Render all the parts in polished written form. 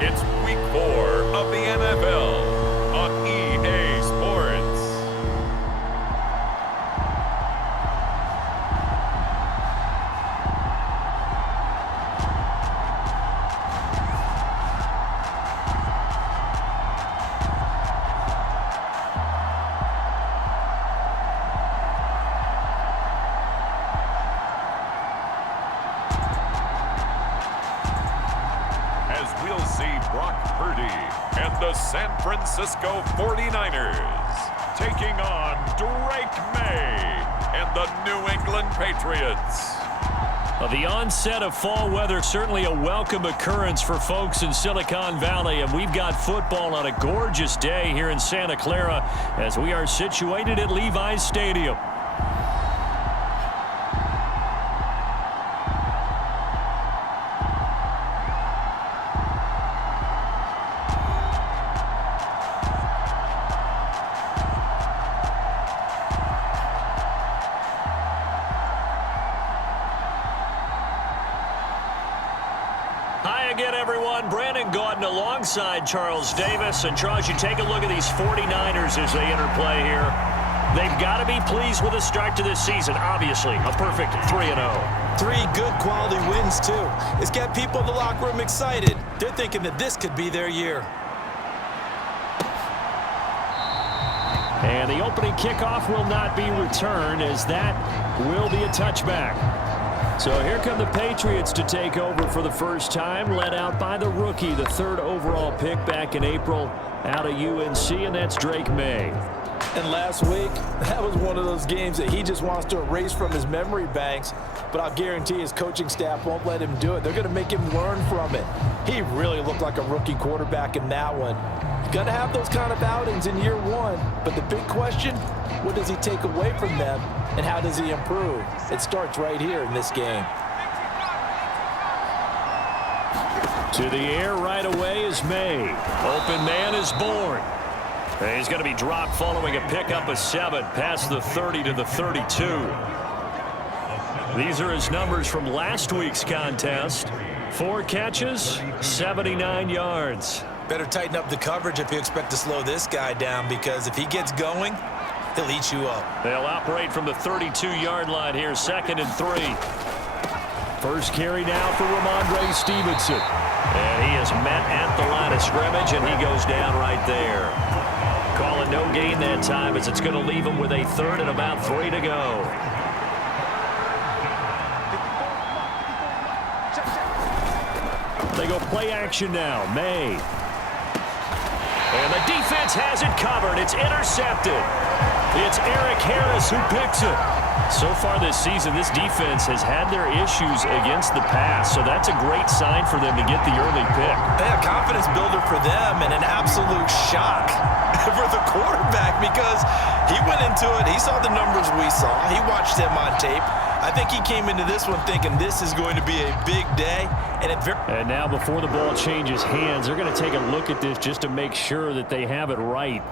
It's week 4 of the NFL on EA Sports. We'll see Brock Purdy and the San Francisco 49ers taking on Drake May and the New England Patriots. Well, the onset of fall weather, certainly a welcome occurrence for folks in Silicon Valley, and we've got football on a gorgeous day here in Santa Clara as we are situated at Levi's Stadium. Hi again, everyone. Brandon Gaudin alongside Charles Davis. And Charles, you take a look at these 49ers as they interplay here. They've got to be pleased with the start to this season. Obviously, a perfect 3-0. 3 good quality wins, too. It's got people in the locker room excited. They're thinking that this could be their year. And the opening kickoff will not be returned, as that will be a touchback. So here come the Patriots to take over for the first time, led out by the rookie, the 3rd overall pick back in April out of UNC, and that's Drake May. And last week, that was one of those games that he just wants to erase from his memory banks, but I'll guarantee his coaching staff won't let him do it. They're going to make him learn from it. He really looked like a rookie quarterback in that one. He's going to have those kind of outings in year 1, but the big question, what does he take away from them, and how does he improve? It starts right here in this game. To the air right away is May. Open man is born. And he's going to be dropped following a pickup of 7 past the 30 to the 32. These are his numbers from last week's contest. 4 catches, 79 yards. Better tighten up the coverage if you expect to slow this guy down, because if he gets going, he'll eat you up. They'll operate from the 32-yard line here, 2nd and 3. First carry now for Ramondre Stevenson. And he is met at the line of scrimmage, and he goes down right there. Calling no gain that time, as it's going to leave him with a 3rd and about 3 to go. They go play action now. May. And the defense has it covered. It's intercepted. It's Eric Harris who picks it. So far this season, this defense has had their issues against the pass, so that's a great sign for them to get the early pick. Yeah, confidence builder for them, and an absolute shock for the quarterback, because he went into it, he saw the numbers we saw, he watched them on tape. I think he came into this one thinking this is going to be a big day. And now before the ball changes hands, they're going to take a look at this just to make sure that they have it right.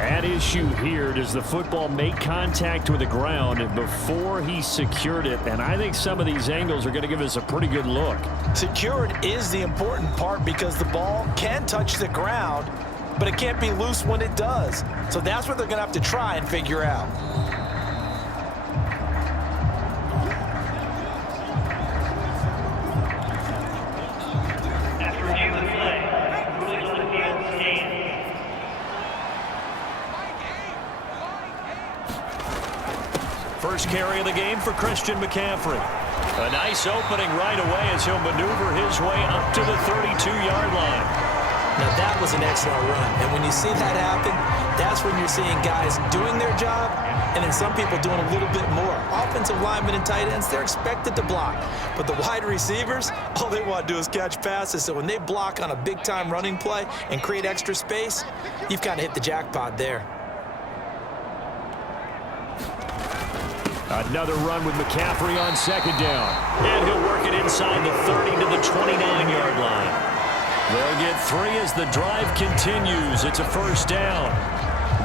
At issue here, does the football make contact with the ground before he secured it? And I think some of these angles are going to give us a pretty good look. Secured is the important part, because the ball can touch the ground, but it can't be loose when it does. So that's what they're going to have to try and figure out. First carry of the game for Christian McCaffrey. A nice opening right away as he'll maneuver his way up to the 32-yard line. Now that was an excellent run, and when you see that happen, that's when you're seeing guys doing their job, and then some people doing a little bit more. Offensive linemen and tight ends, they're expected to block, but the wide receivers, all they want to do is catch passes. So when they block on a big-time running play and create extra space, you've kind of hit the jackpot there. Another run with McCaffrey on 2nd down. And he'll work it inside the 30 to the 29-yard line. They'll get 3 as the drive continues. It's a 1st down.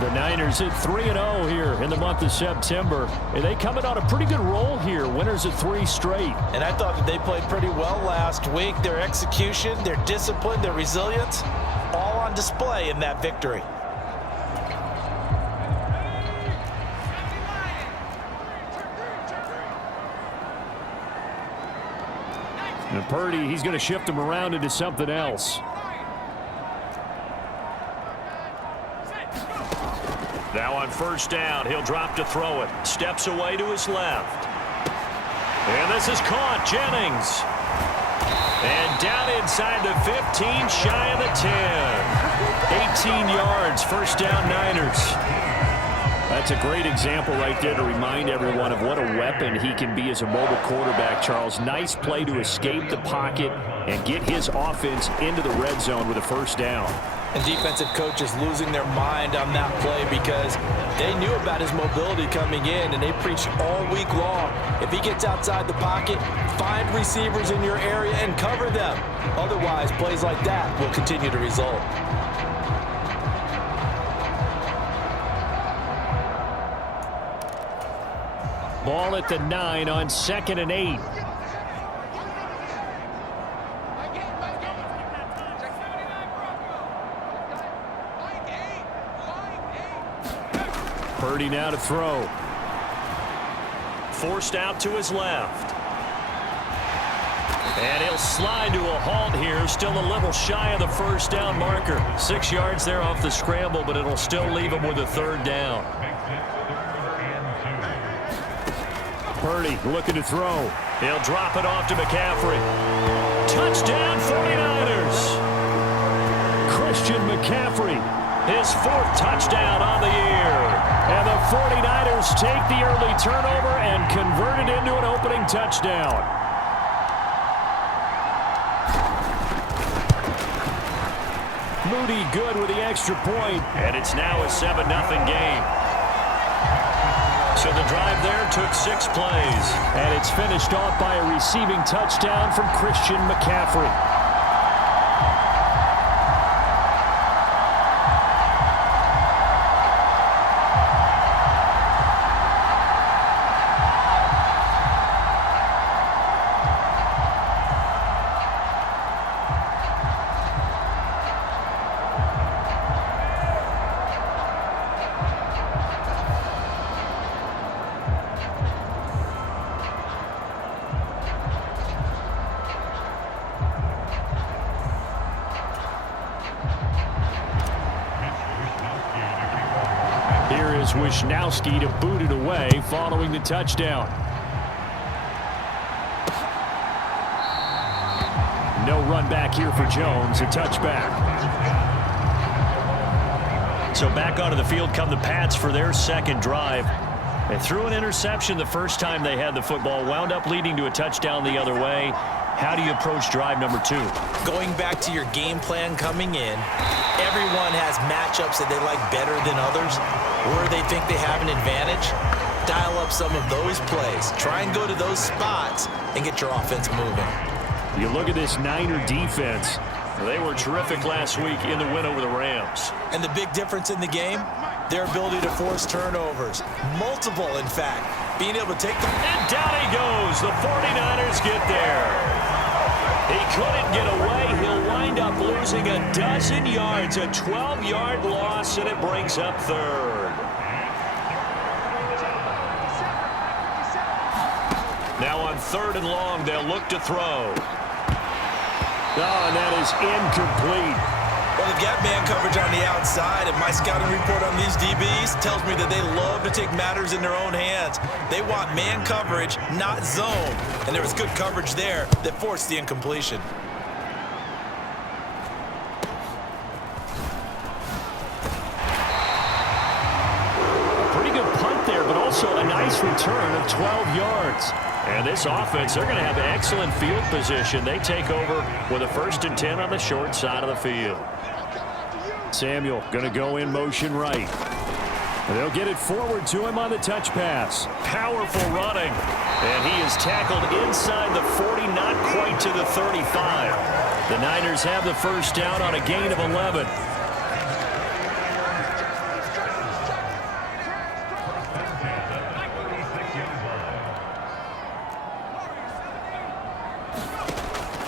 The Niners at 3-0 here in the month of September. And they coming on a pretty good roll here. Winners of 3 straight. And I thought that they played pretty well last week. Their execution, their discipline, their resilience, all on display in that victory. And Purdy, he's going to shift him around into something else. Now on first down, he'll drop to throw it. Steps away to his left. And this is caught. Jennings. And down inside the 15, shy of the 10. 18 yards, first down Niners. That's a great example right there to remind everyone of what a weapon he can be as a mobile quarterback, Charles. Nice play to escape the pocket and get his offense into the red zone with a first down. And defensive coaches losing their mind on that play because they knew about his mobility coming in, and they preached all week long. If he gets outside the pocket, find receivers in your area and cover them. Otherwise, plays like that will continue to result. Ball at the 9 on 2nd and 8. Purdy now to throw. Forced out to his left. And he'll slide to a halt here. Still a little shy of the first down marker. 6 yards there off the scramble, but it'll still leave him with a third down. Purdy looking to throw. He'll drop it off to McCaffrey. Touchdown 49ers. Christian McCaffrey, his 4th touchdown on the year. And the 49ers take the early turnover and convert it into an opening touchdown. Moody good with the extra point, and it's now a 7-0 game. So the drive there took 6 plays. And it's finished off by a receiving touchdown from Christian McCaffrey. Wishnowski to boot it away following the touchdown. No run back here for Jones, a touchback. So back onto the field come the Pats for their second drive. They threw an interception the first time they had the football, wound up leading to a touchdown the other way. How do you approach drive number 2? Going back to your game plan coming in, everyone has matchups that they like better than others, where they think they have an advantage. Dial up some of those plays. Try and go to those spots and get your offense moving. You look at this Niner defense. They were terrific last week in the win over the Rams. And the big difference in the game, their ability to force turnovers. Multiple, in fact. Being able to take them. And down he goes. The 49ers get there. He couldn't get away. He'll wind up losing a dozen yards. A 12-yard loss, and it brings up 3rd. Now on 3rd and long, they'll look to throw. Oh, and that is incomplete. Well, they've got man coverage on the outside, and my scouting report on these DBs tells me that they love to take matters in their own hands. They want man coverage, not zone. And there was good coverage there that forced the incompletion. A pretty good punt there, but also a nice return of 12 yards. And this offense, they're going to have excellent field position. They take over with a 1st and 10 on the short side of the field. Samuel going to go in motion right. They'll get it forward to him on the touch pass. Powerful running. And he is tackled inside the 40, not quite to the 35. The Niners have the first down on a gain of 11.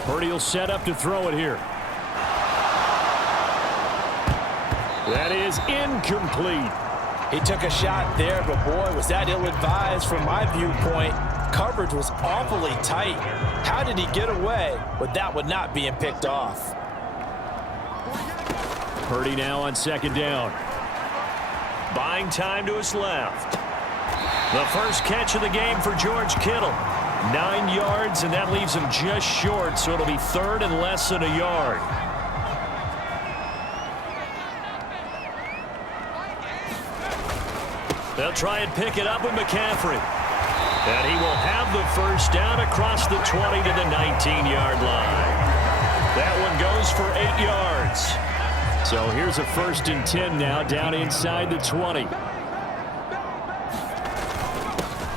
Purdy will set up to throw it here. That is incomplete. He took a shot there, but boy, was that ill-advised from my viewpoint. Coverage was awfully tight. How did he get away with that one not being picked off? Purdy now on second down. Buying time to his left. The first catch of the game for George Kittle. 9 yards, and that leaves him just short, so it'll be third and less than a yard. They'll try and pick it up with McCaffrey. And he will have the first down across the 20 to the 19-yard line. That one goes for 8 yards. So here's a 1st and 10 now down inside the 20.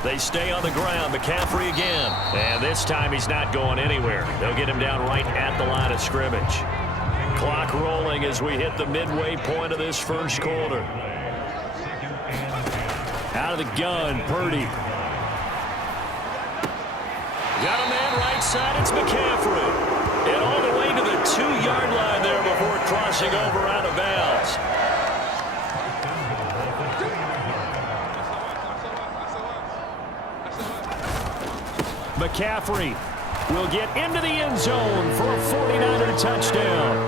They stay on the ground. McCaffrey again. And this time he's not going anywhere. They'll get him down right at the line of scrimmage. Clock rolling as we hit the midway point of this first quarter. Out of the gun, Purdy. Got a man right side. It's McCaffrey. And all the way to the 2-yard line there before crossing over out of bounds. McCaffrey will get into the end zone for a 49er touchdown.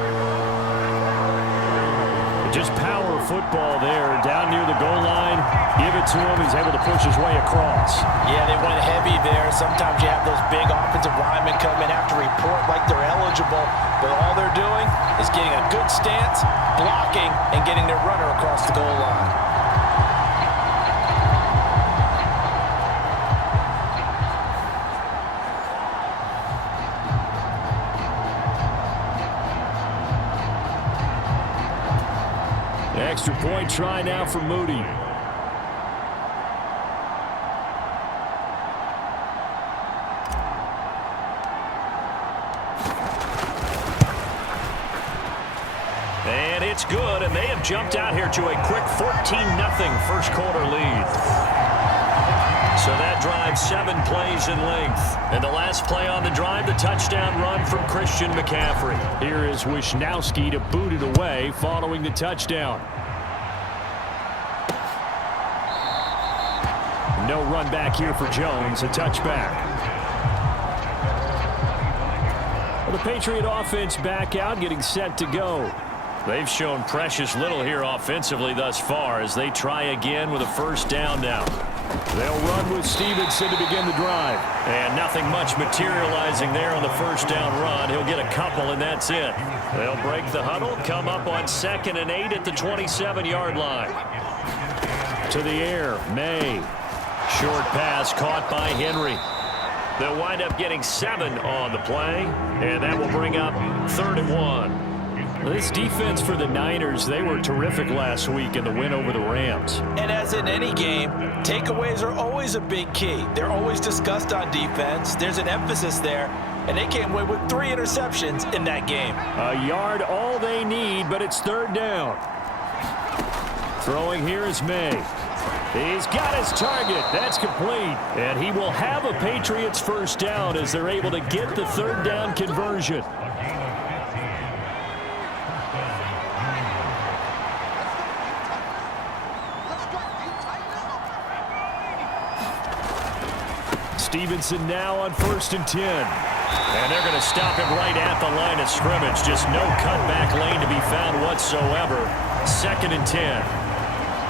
Just power football there down near the goal line. Give it to him. He's able to push his way across. Yeah, they went heavy there. Sometimes you have those big offensive linemen come in, have to report like they're eligible, but all they're doing is getting a good stance, blocking, and getting their runner across the goal line. Extra point try now for Moody. And it's good, and they have jumped out here to a quick 14-0 first quarter lead. So that drive 7 plays in length. And the last play on the drive, the touchdown run from Christian McCaffrey. Here is Wisnowski to boot it away following the touchdown. No run back here for Jones, a touchback. Well, the Patriot offense back out, getting set to go. They've shown precious little here offensively thus far as they try again with a first down now. They'll run with Stevenson to begin the drive. And nothing much materializing there on the first down run. He'll get a couple, and that's it. They'll break the huddle, come up on 2nd and 8 at the 27-yard line. To the air, May. Short pass caught by Henry. They'll wind up getting 7 on the play, and that will bring up 3rd and 1. This defense for the Niners, they were terrific last week in the win over the Rams. And as in any game, takeaways are always a big key. They're always discussed on defense. There's an emphasis there, and they came away with 3 interceptions in that game. A yard all they need, but it's 3rd down. Throwing here is May. He's got his target. That's complete. And he will have a Patriots first down as they're able to get the 3rd down conversion. Stevenson now on 1st and 10. And they're going to stop him right at the line of scrimmage. Just no cutback lane to be found whatsoever. 2nd and 10.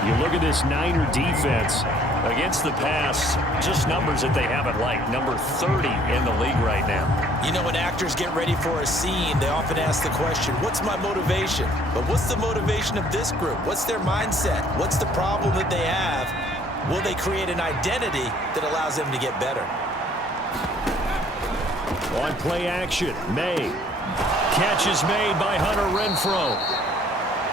You look at this Niner defense against the pass, just numbers that they haven't liked. Number 30 in the league right now. You know, when actors get ready for a scene, they often ask the question, what's my motivation? But what's the motivation of this group? What's their mindset? What's the problem that they have? Will they create an identity that allows them to get better? On play action, May. Catch is made by Hunter Renfrow.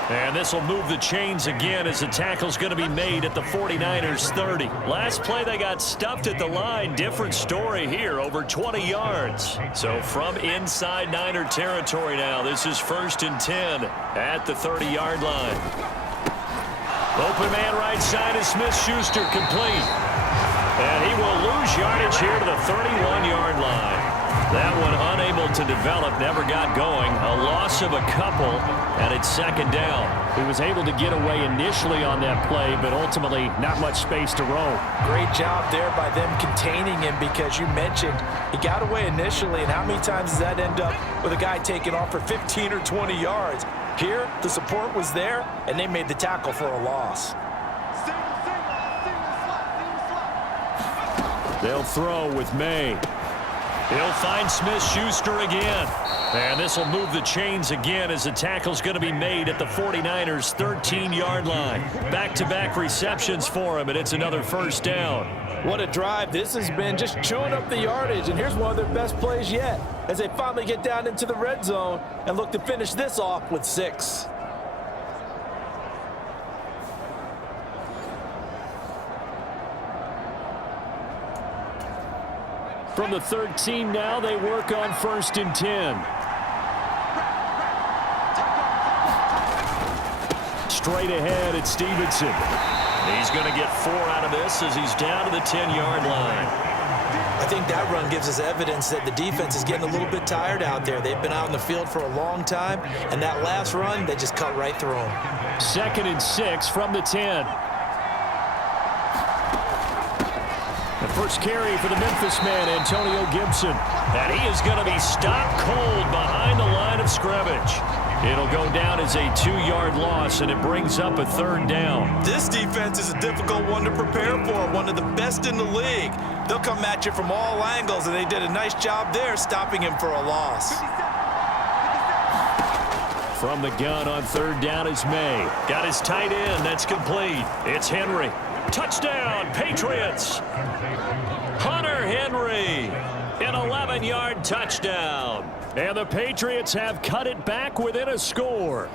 And this will move the chains again as the tackle's going to be made at the 49ers 30. Last play they got stuffed at the line. Different story here, over 20 yards. So from inside Niner territory now, this is 1st and 10 at the 30-yard line. Open man right side is Smith-Schuster, complete. And he will lose yardage here to the 31-yard line. That one unable to develop, never got going. A loss of a couple, and it's second down. He was able to get away initially on that play, but ultimately not much space to roam. Great job there by them containing him, because you mentioned he got away initially, and how many times does that end up with a guy taking off for 15 or 20 yards? Here, the support was there, and they made the tackle for a loss. They'll throw with May. He'll find Smith-Schuster again. And this will move the chains again as the tackle's going to be made at the 49ers' 13-yard line. Back-to-back receptions for him, and it's another first down. What a drive. This has been just chewing up the yardage, and here's one of their best plays yet as they finally get down into the red zone and look to finish this off with 6. From the 13 now, they work on 1st and 10. Straight ahead, it's Stevenson. He's going to get 4 out of this as he's down to the 10-yard line. I think that run gives us evidence that the defense is getting a little bit tired out there. They've been out in the field for a long time, and that last run, they just cut right through them. 2nd and 6 from the 10. The first carry for the Memphis man, Antonio Gibson. And he is going to be stopped cold behind the line of scrimmage. It'll go down as a 2-yard loss, and it brings up a 3rd down. This defense is a difficult one to prepare for, one of the best in the league. They'll come at you from all angles, and they did a nice job there stopping him for a loss. From the gun on 3rd down is May. Got his tight end. That's complete. It's Henry. Touchdown, Patriots. Hunter Henry. An 11-yard touchdown. And the Patriots have cut it back within a score.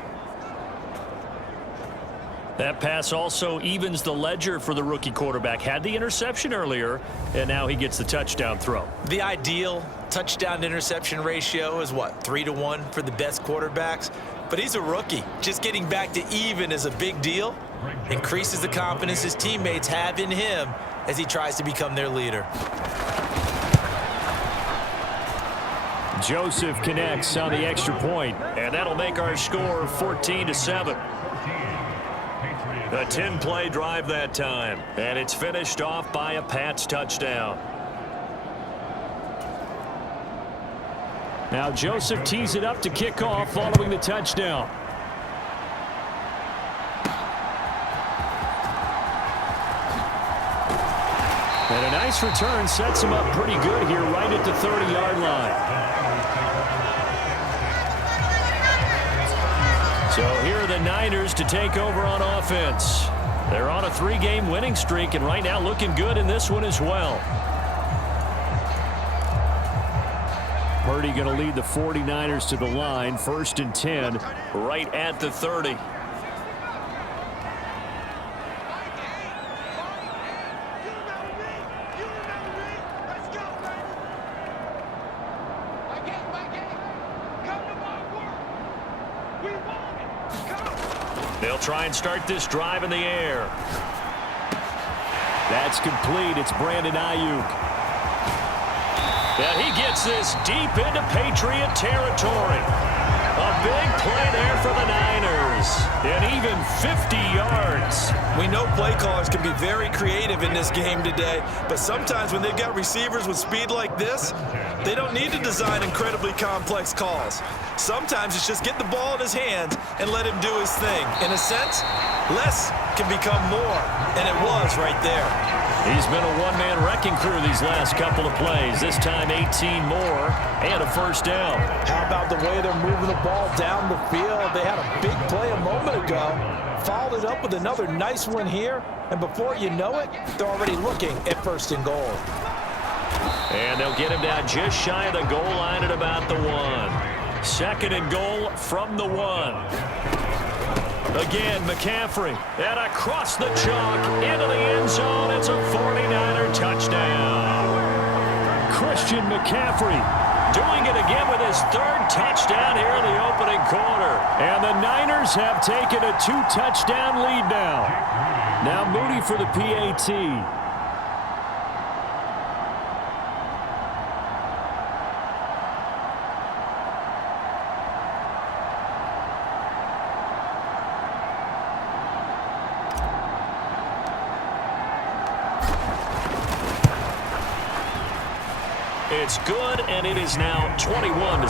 That pass also evens the ledger for the rookie quarterback. Had the interception earlier, and now he gets the touchdown throw. The ideal touchdown-interception ratio is, what, 3-to-1 for the best quarterbacks? But he's a rookie. Just getting back to even is a big deal. Increases the confidence his teammates have in him as he tries to become their leader. Joseph connects on the extra point, and that'll make our score 14-7. A 10-play drive that time, and it's finished off by a Pats touchdown. Now Joseph tees it up to kick off following the touchdown. And a nice return sets him up pretty good here right at the 30-yard line. So here are the Niners to take over on offense. They're on a 3-game winning streak, and right now looking good in this one as well. Purdy going to lead the 49ers to the line, 1st and 10, right at the 30. They'll try and start this drive in the air. That's complete. It's Brandon Ayuk. And he gets this deep into Patriot territory. A big play there for the Niners. And even 50 yards. We know play callers can be very creative in this game today, but sometimes when they've got receivers with speed like this, they don't need to design incredibly complex calls. Sometimes it's just get the ball in his hands and let him do his thing. In a sense, less can become more, and it was right there. He's been a one-man wrecking crew these last couple of plays. This time 18 more and a first down. How about the way they're moving the ball down the field? They had a big play a moment ago, followed it up with another nice one here, and before you know it, they're already looking at 1st and goal. And they'll get him down just shy of the goal line at about the 1. 2nd and goal from the 1. Again, McCaffrey, and across the chalk, into the end zone. It's a 49er touchdown. Christian McCaffrey doing it again with his 3rd touchdown here in the opening quarter. And the Niners have taken a 2-touchdown lead now. Now Moody for the PAT. It's good, and it is now 21-7.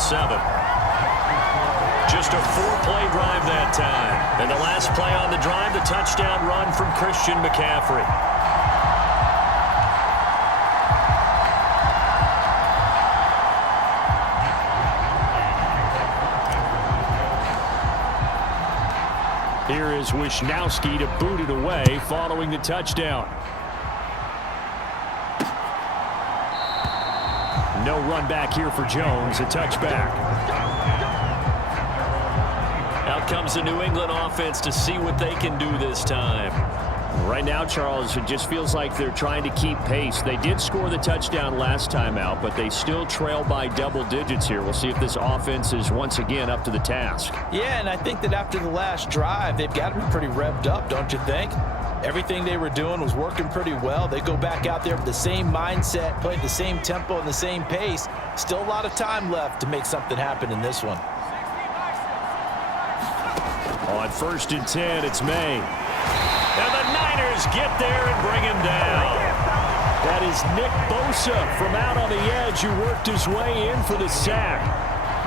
Just a 4-play drive that time. And the last play on the drive, the touchdown run from Christian McCaffrey. Here is Wisnowski to boot it away following the touchdown. No run back here for Jones, a touchback. Out comes the New England offense to see what they can do this time. Right now, Charles, it just feels like they're trying to keep pace. They did score the touchdown last time out, but they still trail by double digits here. We'll see if this offense is once again up to the task. Yeah, and I think that after the last drive, they've got to be pretty revved up, don't you think? Everything they were doing was working pretty well. They go back out there with the same mindset, playing the same tempo and the same pace. Still a lot of time left to make something happen in this one. On 1st and 10, it's May. And the Niners get there and bring him down. That is Nick Bosa from out on the edge who worked his way in for the sack.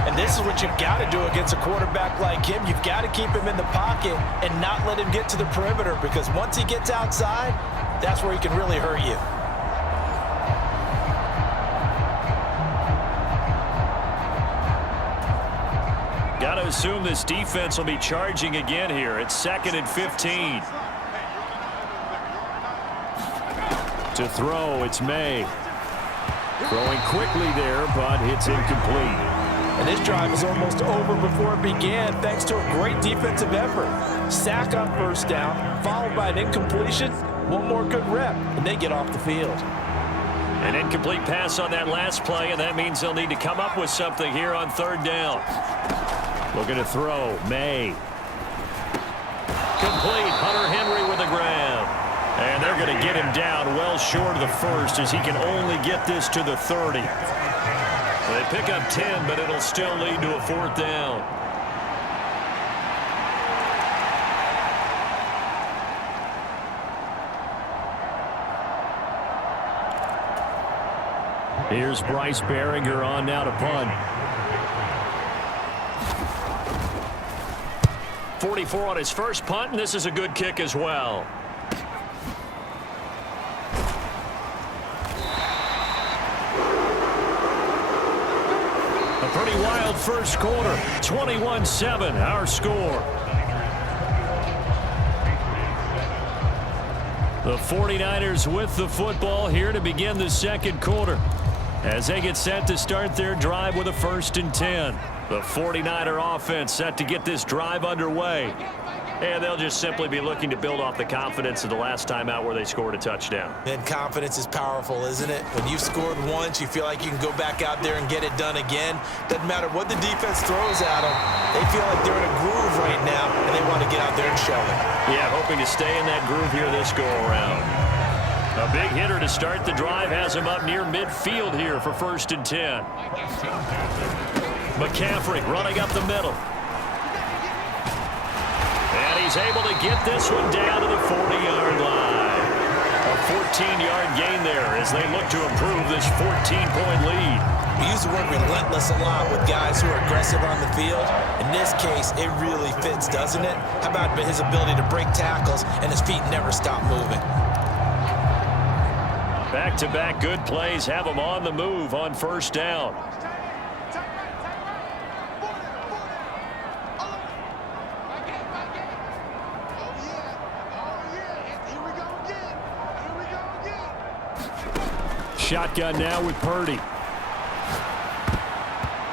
And this is what you've got to do against a quarterback like him. You've got to keep him in the pocket and not let him get to the perimeter, because once he gets outside, that's where he can really hurt you. Got to assume this defense will be charging again here. It's 2nd and 15. To throw, it's May. Throwing quickly there, but it's incomplete. And this drive is almost over before it began, thanks to a great defensive effort. Sack on 1st down, followed by an incompletion. One more good rep, and they get off the field. An incomplete pass on that last play, and that means they'll need to come up with something here on 3rd down. Looking to throw, May. Complete, Hunter Henry with the grab. And they're going to get him down well short of the 1st as he can only get this to the 30. They pick up 10, but it'll still lead to a 4th down. Here's Bryce Behringer on now to punt. 44 on his first punt, and this is a good kick as well. A pretty wild first quarter. 21-7, our score. The 49ers with the football here to begin the 2nd quarter, as they get set to start their drive with a 1st and 10. The 49er offense set to get this drive underway. And they'll just simply be looking to build off the confidence of the last time out where they scored a touchdown. And confidence is powerful, isn't it? When you've scored once, you feel like you can go back out there and get it done again. Doesn't matter what the defense throws at them. They feel like they're in a groove right now, and they want to get out there and show it. Yeah, hoping to stay in that groove here this go-around. A big hitter to start the drive has him up near midfield here for 1st and 10. McCaffrey running up the middle. And he's able to get this one down to the 40-yard line. A 14-yard gain there as they look to improve this 14-point lead. We use the word relentless a lot with guys who are aggressive on the field. In this case, it really fits, doesn't it? How about his ability to break tackles and his feet never stop moving? Back-to-back good plays have him on the move on 1st down. Shotgun now with Purdy.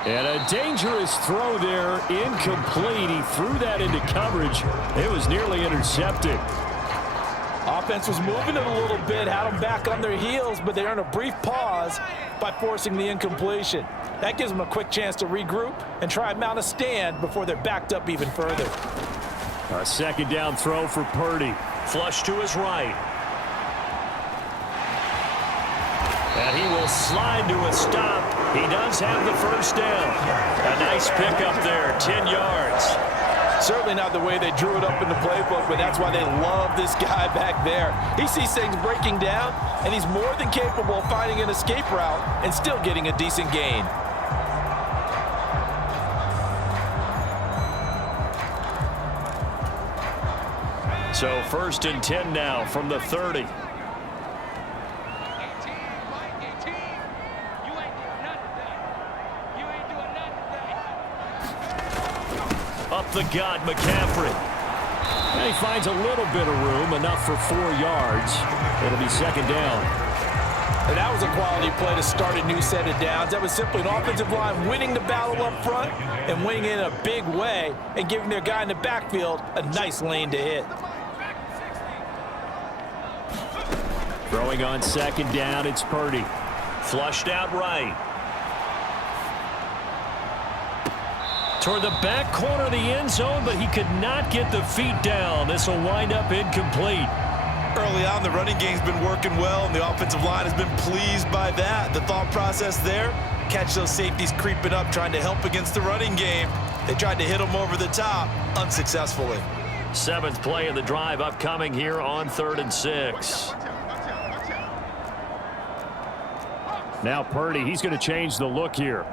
And a dangerous throw there, incomplete. He threw that into coverage. It was nearly intercepted. Offense was moving it a little bit, had them back on their heels, but they earned a brief pause by forcing the incompletion. That gives them a quick chance to regroup and try and mount a stand before they're backed up even further. A 2nd down throw for Purdy. Flush to his right. And he will slide to a stop. He does have the 1st down. A nice pickup there, 10 yards. Certainly not the way they drew it up in the playbook, but that's why they love this guy back there. He sees things breaking down, and he's more than capable of finding an escape route and still getting a decent gain. So 1st and 10 now from the 30. Up the gut, McCaffrey. And he finds a little bit of room, enough for 4 yards. It'll be 2nd down. And that was a quality play to start a new set of downs. That was simply an offensive line winning the battle up front and winning it in a big way and giving their guy in the backfield a nice lane to hit. Throwing on 2nd down, it's Purdy. Flushed out right. Toward the back corner of the end zone, but he could not get the feet down. This will wind up incomplete. Early on, the running game's been working well, and the offensive line has been pleased by that. The thought process there, catch those safeties creeping up, trying to help against the running game. They tried to hit them over the top, unsuccessfully. 7th play of the drive upcoming here on 3rd and 6. Now Purdy, he's going to change the look here.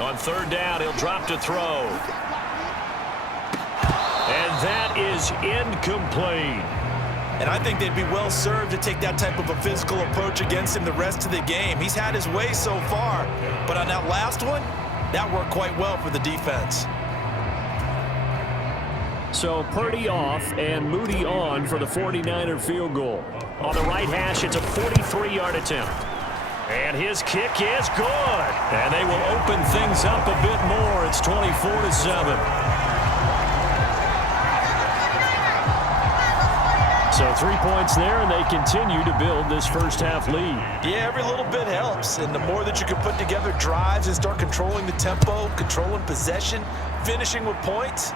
On 3rd down, he'll drop to throw. And that is incomplete. And I think they'd be well served to take that type of a physical approach against him the rest of the game. He's had his way so far, but on that last one, that worked quite well for the defense. So Purdy off and Moody on for the 49er field goal. On the right hash, it's a 43-yard attempt. And his kick is good. And they will open things up a bit more. It's 24-7. So 3 points there, and they continue to build this first half lead. Yeah, every little bit helps. And the more that you can put together drives and start controlling the tempo, controlling possession, finishing with points,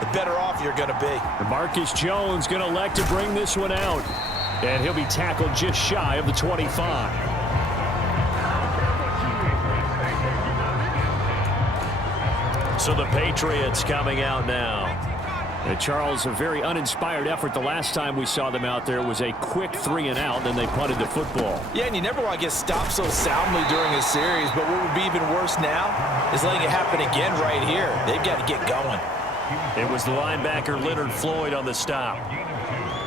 the better off you're going to be. Marcus Jones going to elect to bring this one out. And he'll be tackled just shy of the 25. So the Patriots coming out now. Charles, a very uninspired effort. The last time we saw them out there was a quick 3-and-out, then they punted the football. Yeah, and you never want to get stopped so soundly during a series, but what would be even worse now is letting it happen again right here. They've got to get going. It was the linebacker Leonard Floyd on the stop.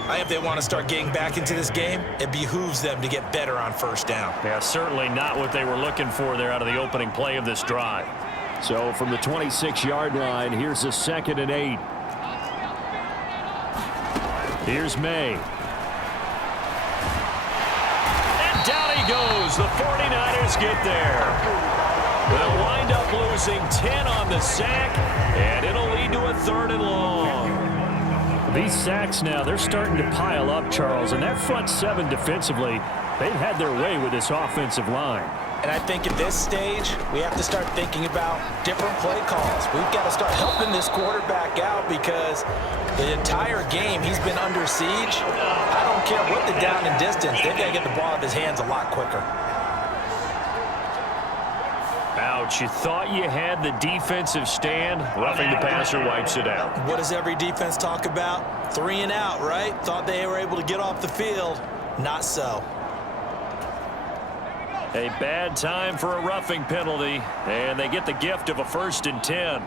I think if they want to start getting back into this game, it behooves them to get better on 1st down. Yeah, certainly not what they were looking for there out of the opening play of this drive. So from the 26-yard line, here's a 2nd and 8. Here's May. And down he goes. The 49ers get there. They'll wind up losing 10 on the sack, and it'll lead to a 3rd and long. These sacks now, they're starting to pile up, Charles, and that front 7 defensively, they've had their way with this offensive line. And I think at this stage, we have to start thinking about different play calls. We've got to start helping this quarterback out because the entire game he's been under siege. I don't care what the down and distance. They've got to get the ball out of his hands a lot quicker. Ouch, you thought you had the defensive stand. Roughing the passer wipes it out. What does every defense talk about? 3-and-out, right? Thought they were able to get off the field. Not so. A bad time for a roughing penalty, and they get the gift of a 1st and 10.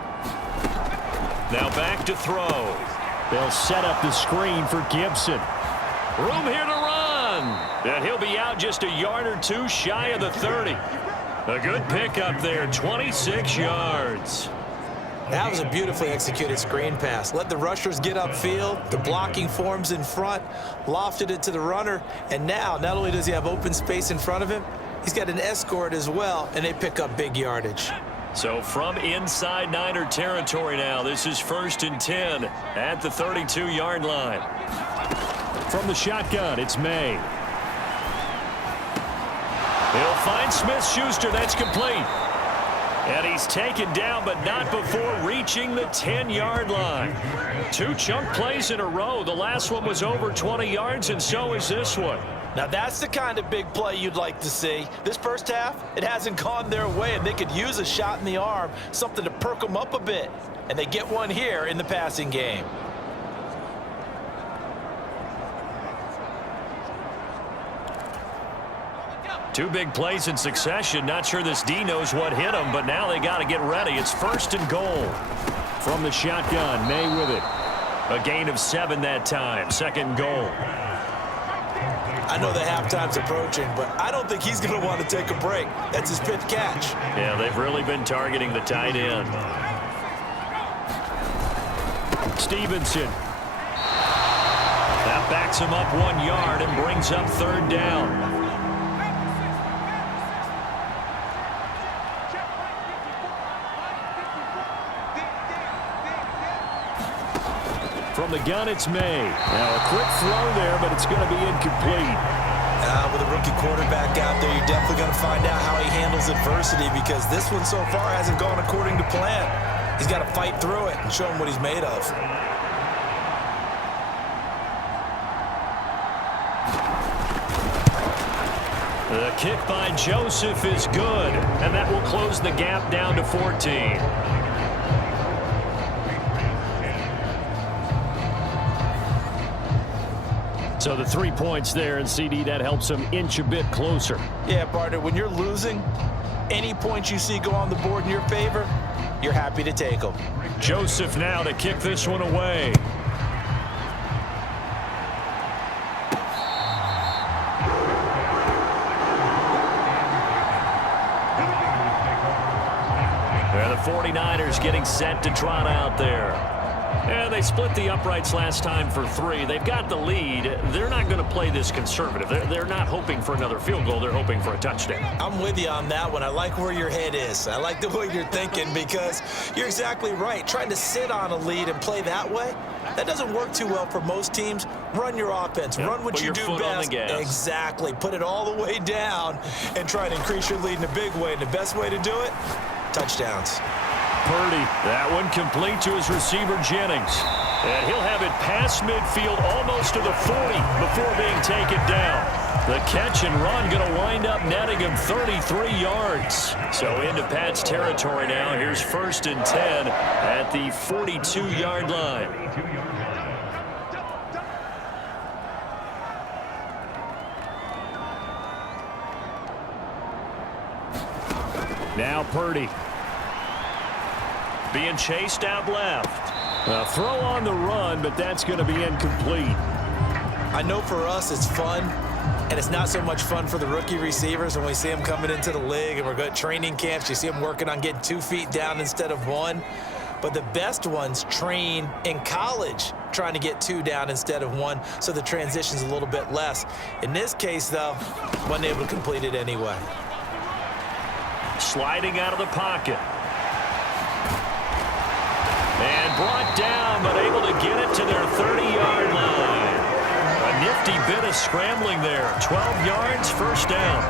Now back to throw. They'll set up the screen for Gibson. Room here to run. And he'll be out just a yard or two shy of the 30. A good pickup there, 26 yards. That was a beautifully executed screen pass. Let the rushers get upfield. The blocking forms in front. Lofted it to the runner. And now, not only does he have open space in front of him, he's got an escort as well, and they pick up big yardage. So from inside Niner territory now, this is 1st and 10 at the 32-yard line. From the shotgun, it's May. He'll find Smith-Schuster. That's complete. And he's taken down, but not before reaching the 10-yard line. 2 chunk plays in a row. The last one was over 20 yards, and so is this one. Now that's the kind of big play you'd like to see. This first half, it hasn't gone their way, and they could use a shot in the arm, something to perk them up a bit. And they get one here in the passing game. Two big plays in succession. Not sure this D knows what hit him, but now they got to get ready. It's 1st and goal. From the shotgun, May with it. A gain of 7 that time. 2nd and goal. I know the halftime's approaching, but I don't think he's going to want to take a break. That's his 5th catch. Yeah, they've really been targeting the tight end. Stevenson. That backs him up 1 yard and brings up 3rd down. From the gun, it's May. Now a quick throw there, but it's going to be incomplete. With a rookie quarterback out there, you're definitely going to find out how he handles adversity, because this one so far hasn't gone according to plan. He's got to fight through it and show him what he's made of. The kick by Joseph is good, and that will close the gap down to 14. So the 3 points there, and CD, that helps them inch a bit closer. Yeah, partner, when you're losing, any points you see go on the board in your favor, you're happy to take them. Joseph now to kick this one away. And the 49ers getting set to trot out there. And they split the uprights last time for 3. They've got the lead. They're not going to play this conservative. They're not hoping for another field goal. They're hoping for a touchdown. I'm with you on that one. I like where your head is. I like the way you're thinking, because you're exactly right. Trying to sit on a lead and play that way, that doesn't work too well for most teams. Run your offense. Yep. Run what you do best. Exactly. Put it all the way down and try to increase your lead in a big way. And the best way to do it, touchdowns. Purdy, that one complete to his receiver, Jennings. And he'll have it past midfield almost to the 40 before being taken down. The catch and run going to wind up netting him 33 yards. So into Pat's territory now. Here's 1st and 10 at the 42-yard line. Now Purdy. Being chased out left. A throw on the run, but that's going to be incomplete. I know for us it's fun, and it's not so much fun for the rookie receivers when we see them coming into the league and we're going to training camps. You see them working on getting 2 feet down instead of 1. But the best ones train in college trying to get 2 down instead of 1, so the transition's a little bit less. In this case, though, wasn't able to complete it anyway. Sliding out of the pocket. And brought down, but able to get it to their 30-yard line. A nifty bit of scrambling there. 12 yards, 1st down.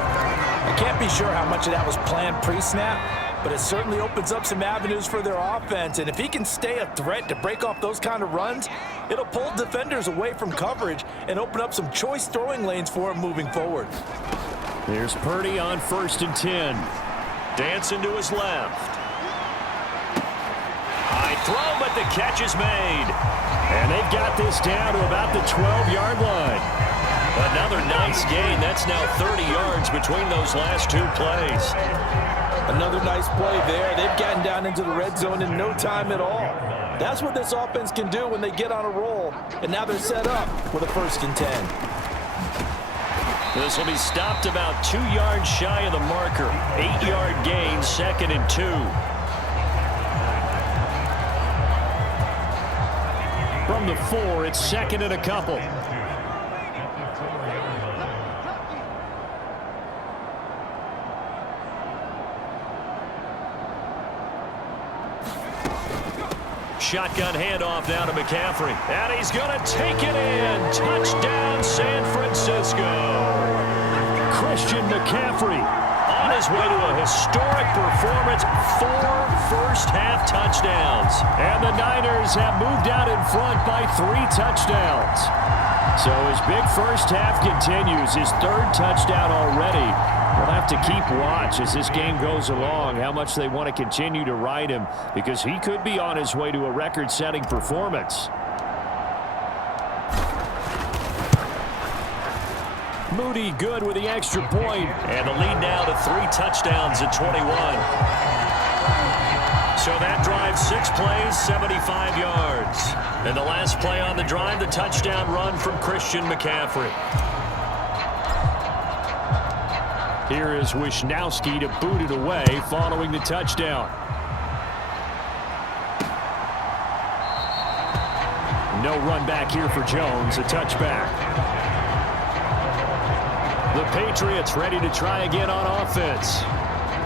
I can't be sure how much of that was planned pre-snap, but it certainly opens up some avenues for their offense. And if he can stay a threat to break off those kind of runs, it'll pull defenders away from coverage and open up some choice throwing lanes for him moving forward. Here's Purdy on 1st and 10. Dancing to his left. High throw, but the catch is made. And they've got this down to about the 12-yard line. Another nice gain. That's now 30 yards between those last 2 plays. Another nice play there. They've gotten down into the red zone in no time at all. That's what this offense can do when they get on a roll. And now they're set up with a 1st and 10. This will be stopped about 2 yards shy of the marker. 8-yard gain, 2nd and 2. From the 4, it's 2nd and a couple. Shotgun handoff now to McCaffrey. And he's going to take it in. Touchdown, San Francisco. Christian McCaffrey on his way to a historic performance, 4 first-half touchdowns. And the Niners have moved out in front by 3 touchdowns. So his big first half continues, his 3rd touchdown already. We'll have to keep watch as this game goes along, how much they want to continue to ride him, because he could be on his way to a record-setting performance. Moody good with the extra point. And the lead now to 3 touchdowns at 21. So that drive, 6 plays, 75 yards. And the last play on the drive, the touchdown run from Christian McCaffrey. Here is Wisnowski to boot it away following the touchdown. No run back here for Jones, a touchback. The Patriots ready to try again on offense.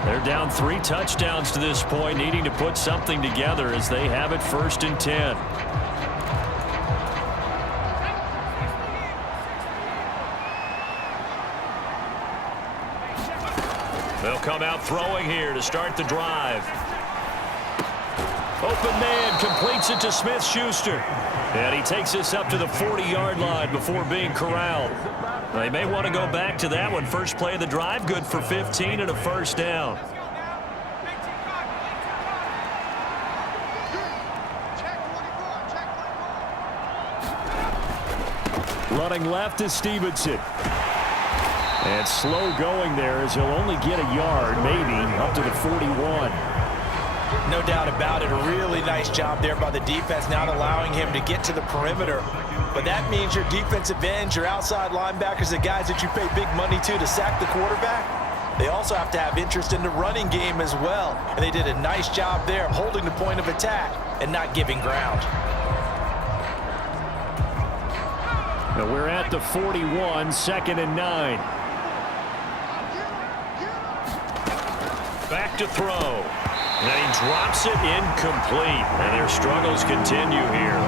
They're down 3 touchdowns to this point, needing to put something together as they have it 1st and 10. They'll come out throwing here to start the drive. Open man completes it to Smith-Schuster. And he takes this up to the 40-yard line before being corralled. They may want to go back to that one. First play of the drive, good for 15 and a first down. Running left is Stevenson. And slow going there as he'll only get a yard, maybe, up to the 41. No doubt about it. A really nice job there by the defense, not allowing him to get to the perimeter. But that means your defensive ends, your outside linebackers, the guys that you pay big money to sack the quarterback, they also have to have interest in the running game as well. And they did a nice job there of holding the point of attack and not giving ground. Now we're at the 41, 2nd and 9. Back to throw. And he drops it incomplete. And their struggles continue here.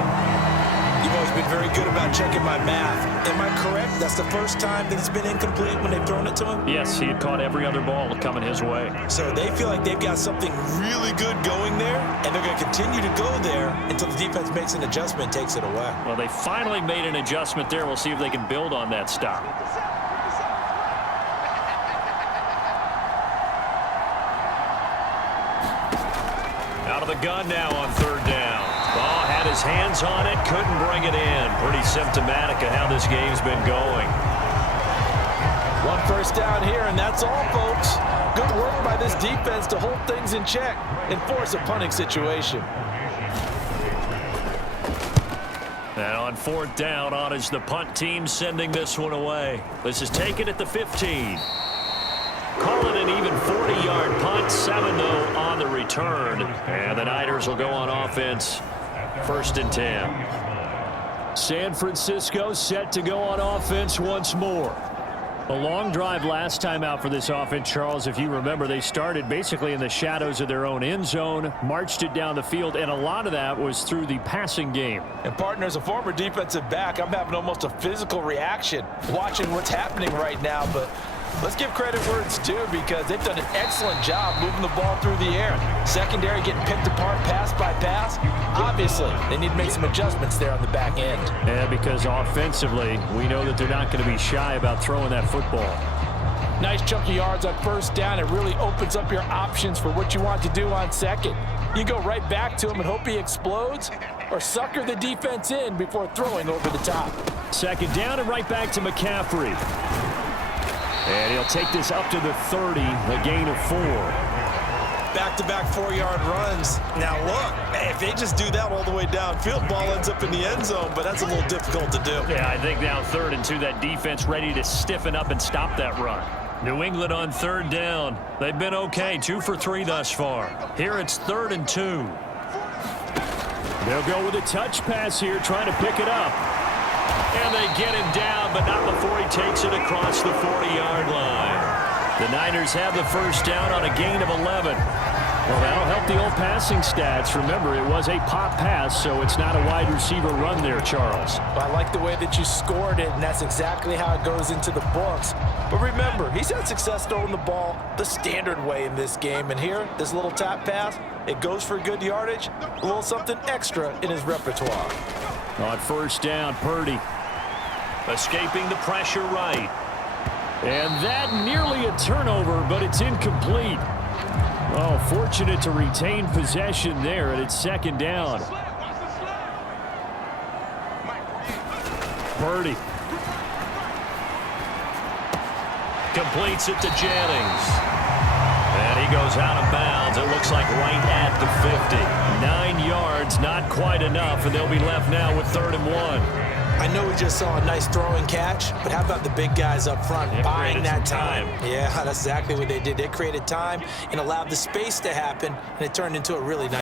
You've always been very good about checking my math. Am I correct? That's the first time that it's been incomplete when they've thrown it to him? Yes, he had caught every other ball coming his way. So they feel like they've got something really good going there, and they're going to continue to go there until the defense makes an adjustment and takes it away. Well, they finally made an adjustment there. We'll see if they can build on that stop. Out of the gun now on 3rd down. Ball had his hands on it, couldn't bring it in. Pretty symptomatic of how this game's been going. 1 first down here, and that's all, folks. Good work by this defense to hold things in check and force a punting situation. And on 4th down, on is the punt team sending this one away. This is taken at the 15. Call it an even 40-yard punt, 7 though on the return. And the Niners will go on offense, 1st and 10. San Francisco set to go on offense once more. A long drive last time out for this offense, Charles. If you remember, they started basically in the shadows of their own end zone, marched it down the field, and a lot of that was through the passing game. And partner, as a former defensive back, I'm having almost a physical reaction watching what's happening right now, but let's give credit where it's due because they've done an excellent job moving the ball through the air. Secondary getting picked apart pass by pass. Obviously, they need to make some adjustments there on the back end. Yeah, because offensively, we know that they're not going to be shy about throwing that football. Nice chunky yards on 1st down. It really opens up your options for what you want to do on 2nd. You go right back to him and hope he explodes or sucker the defense in before throwing over the top. 2nd down and right back to McCaffrey. And he'll take this up to the 30, a gain of 4. Back-to-back 4-yard runs. Now look, if they just do that all the way downfield, ball ends up in the end zone, but that's a little difficult to do. Yeah, I think now 3rd and 2, that defense ready to stiffen up and stop that run. New England on 3rd down. They've been okay, 2 for 3 thus far. Here it's 3rd and 2. They'll go with a touch pass here, trying to pick it up. And they get him down, but not before he takes it across the 40-yard line. The Niners have the 1st down on a gain of 11. Well, that'll help the old passing stats. Remember, it was a pop pass, so it's not a wide receiver run there, Charles. I like the way that you scored it, and that's exactly how it goes into the books. But remember, he's had success throwing the ball the standard way in this game. And here, this little tap pass, it goes for good yardage, a little something extra in his repertoire. On first down, Purdy. Escaping the pressure right. And that nearly a turnover, but it's incomplete. Oh, fortunate to retain possession there, and it's second down. Purdy. Completes it to Jennings. And he goes out of bounds. It looks like right at the 50. 9 yards, not quite enough, and they'll be left now with 3rd and 1. I know we just saw a nice throw and catch, but how about the big guys up front buying that time? Yeah, that's exactly what they did. They created time and allowed the space to happen, and it turned into a really nice